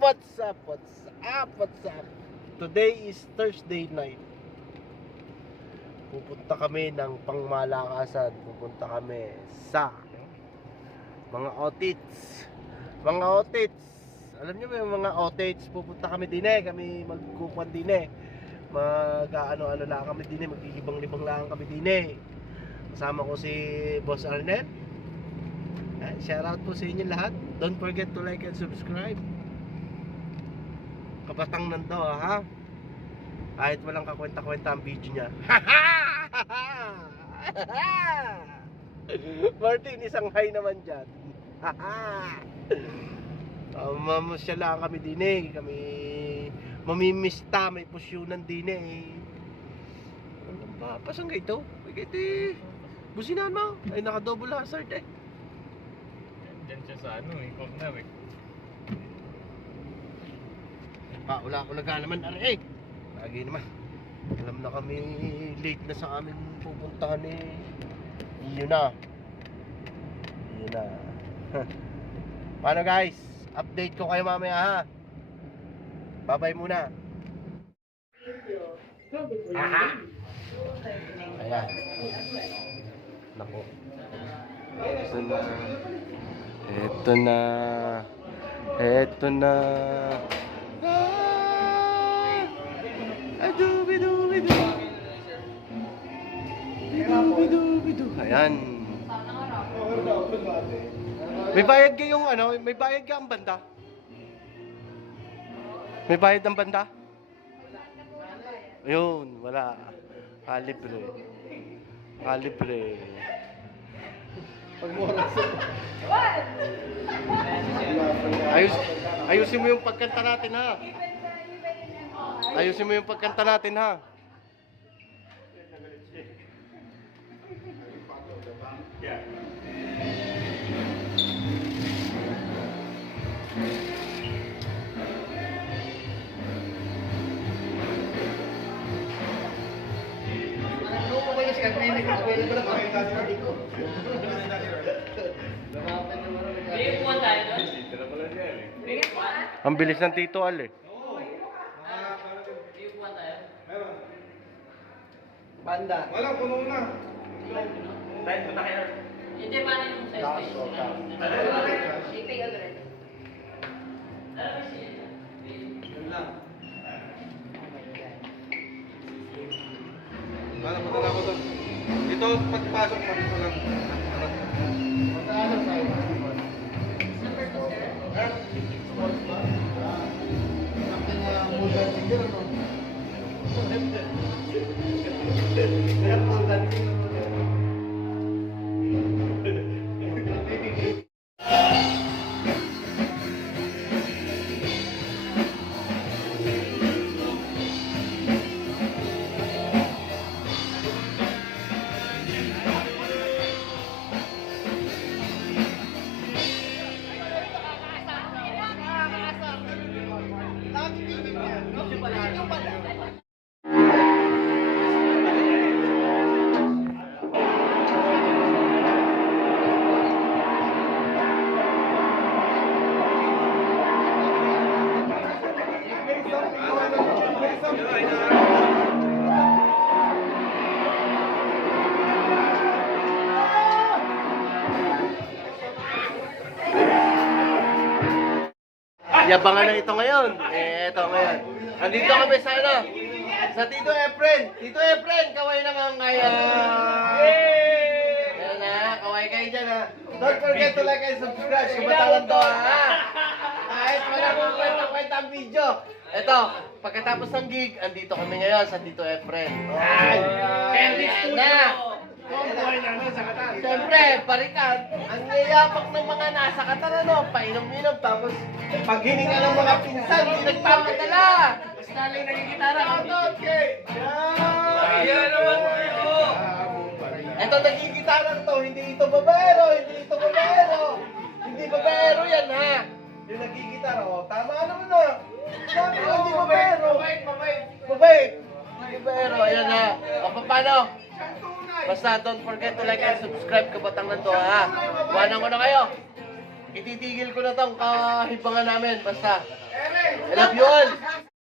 What's up? What's up? What's up? Today is Thursday night. Pupunta kami ng pangmalakasan. Pupunta kami sa mga otits. Mga otits. Alam niyo ba yung mga otits? Pupunta kami din eh. Kami magkukuhan din eh. Mag-ano-ano lang kami din eh. Maglilibang-libang lang kami din eh. Kasama ko si Boss Arnett. Shout out po sa inyo lahat. Don't forget to like and subscribe. Kabatang nando ha. Kahit walang kakwenta-kwenta ang video niya. Martin, isang hi naman dyan. Mamusya lang kami din eh. Kami mamimista. May pusyunan din eh. Ano ba? Pasang ka ito? Ay ito businan mo. Ay naka-double hazard eh. Diyan siya sa ano eh, corner eh. Wala ako naman aray. Lagi naman. Alam na kami late na sa amin pupuntahan eh. Yun na. Yun na. Paano guys? Update ko kayo mamaya ha. Bye-bye muna. Aha. Ayan. Naku. Ito na. Ito na. Ito na. Adubidubidu. Bidubidubidu. Ayan. May bayad kayong ano? May bayad ka ang banda? May bayad ang banda? Ayun, wala. Kalibre. Kalibre. Ayusin mo yung pagkanta natin ha. Ayusin mo yung pagkanta natin ha. Ang bilis ng Tito Al eh. Banda. Wala, puno na. Tayo punta kayo. Hindi ba na yung size? Shipping agad. Yun lang. Wala, punta na ako doon. Dito, pagpasok mo dito lang. Magkano sa'yo? Number 2, sir. Sports ba? Aking muldan siguro no? Kaya muldan siguro. Yabangan na ito ngayon. Ito ngayon. Andito kami sa ano? Sa Tito Efren. Tito Efren, kaway na nga ngayon. Ayan na, kaway kayo dyan ha. Don't forget to like and subscribe. Kumatawan to ha. Kahit wala kong kwenta-kwenta ang video. Ito, pagkatapos ng gig, andito kami ngayon sa Tito Efren. Ayan na. Siyempre, balikan. Ang yayapak ng mga nasa Qatar, ano, painom-inom, tapos pag hininga ng mga pinsan, hindi nagpapadala. Mas nalang nagigitara. Okay. Ayan naman kayo. Ito nagigitara to, hindi ito babaero, hindi ito babaero. Hindi babaero yan ha. Yung nagigitara, oh, tama naman na. Sabi ko, hindi babaero. Mabait. Hindi babaero, ayan ha. O, paano? Basta don't forget to like and subscribe, kabatang nando ha. Buwanan ko na kayo. Ititigil ko na tong kahibangan namin. Basta I love you all.